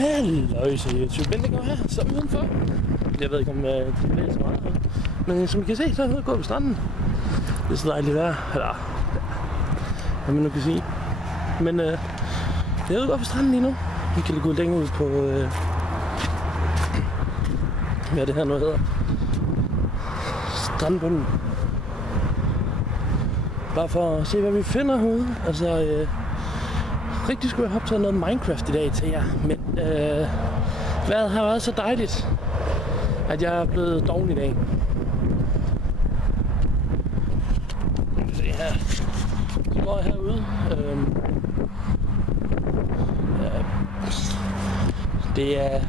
Halløj, så YouTube. Men det går her, så udenfor. Jeg ved ikke, om det blæser meget. Men som I kan se, så er jeg gået på stranden. Det er så dejligt vejr. Eller, hvad man nu kan sige. Men jeg er ude på stranden lige nu. Vi kan gå længere ud på, hvad det her nu hedder. Strandbunden. Bare for at se, hvad vi finder herude. Altså, rigtig skulle jeg have optaget noget Minecraft i dag til jer. Men vejret har været så dejligt, at jeg er blevet doven i dag. Vi kan se her. Så går jeg herude. Det er...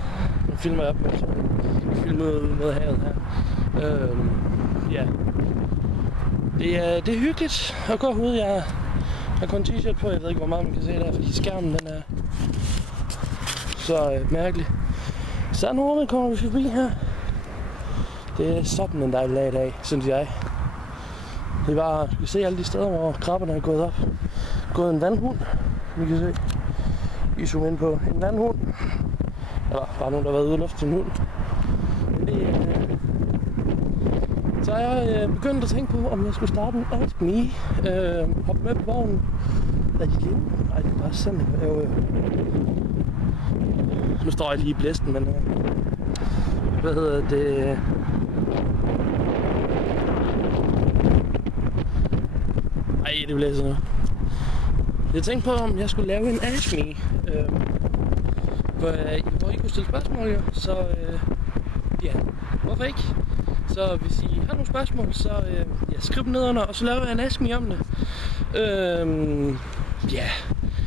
Nu filmer jeg op med sådan en film mod havet her. Ja. Det er hyggeligt at gå herude. Jeg har kun t-shirt på. Jeg ved ikke, hvor meget man kan se der, fordi skærmen den er så mærkelig. Så nu kommer vi forbi her. Det er sådan en dejlig dag i dag, synes jeg. Det er bare, vi kan se alle de steder, hvor krabberne er gået op. Gået en vandhund. Vi kan se. Vi zoomer ind på en vandhund. Eller bare nogen, der har været ude og lufte sin hund. Så er jeg begyndt at tænke på, om jeg skulle starte en Ask Me. Hoppe med på vognen. Er de hjemme? Nej, det er bare sådan. Nu står jeg lige i blæsten, men... hvad hedder det? Ej, det blæser nu. Jeg tænkte på, om jeg skulle lave en Ask Me. Hvor I kunne stille spørgsmål, jo. Så ja, hvorfor ikke? Så hvis I har nogle spørgsmål, så skriv dem ned under, og så laver jeg en Ask Me om det. Ja,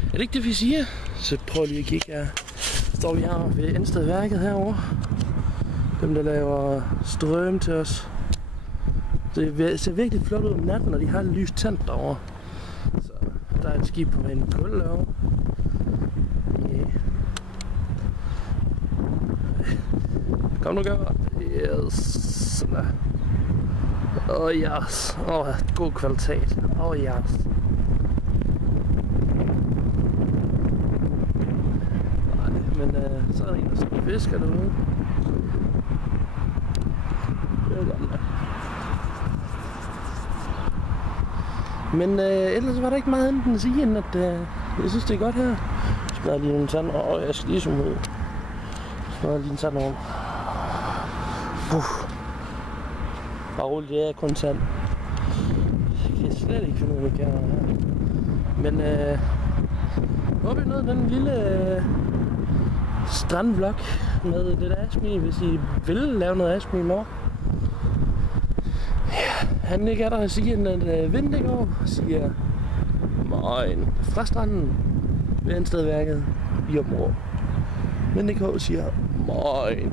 er det ikke det, vi siger? Så prøv lige at kigge her. Står vi her ved Endstedværket herovre. Dem, der laver strøm til os. Det ser virkelig flot ud om natten, og de har lys tændt derovre. Så der er et skib på en kul derovre. Yeah. Kom nu, gør. Yes. Sådan der. Yes. God kvalitet. Yes. Nej, men så er der en, der skal fisker derude. Det er godt nok. Men ellers var der ikke meget andet at sige, end at jeg synes, det er godt her. Jeg smadrer lige en tand, og jeg skal lige zoome ud. Jeg smadrer lige en tand over. Bare roligt, det er kun sand. Jeg kan slet ikke finde ud af, hvad jeg her. Men håber I nåede den lille strandvlog med lidt Ask Me, hvis I vil lave noget Ask Me i morgen. Ja, han ikke er der og siger, at vinden går, siger morgen fra stranden ved Endstedværket i Aabenraa. Vinden siger morgen.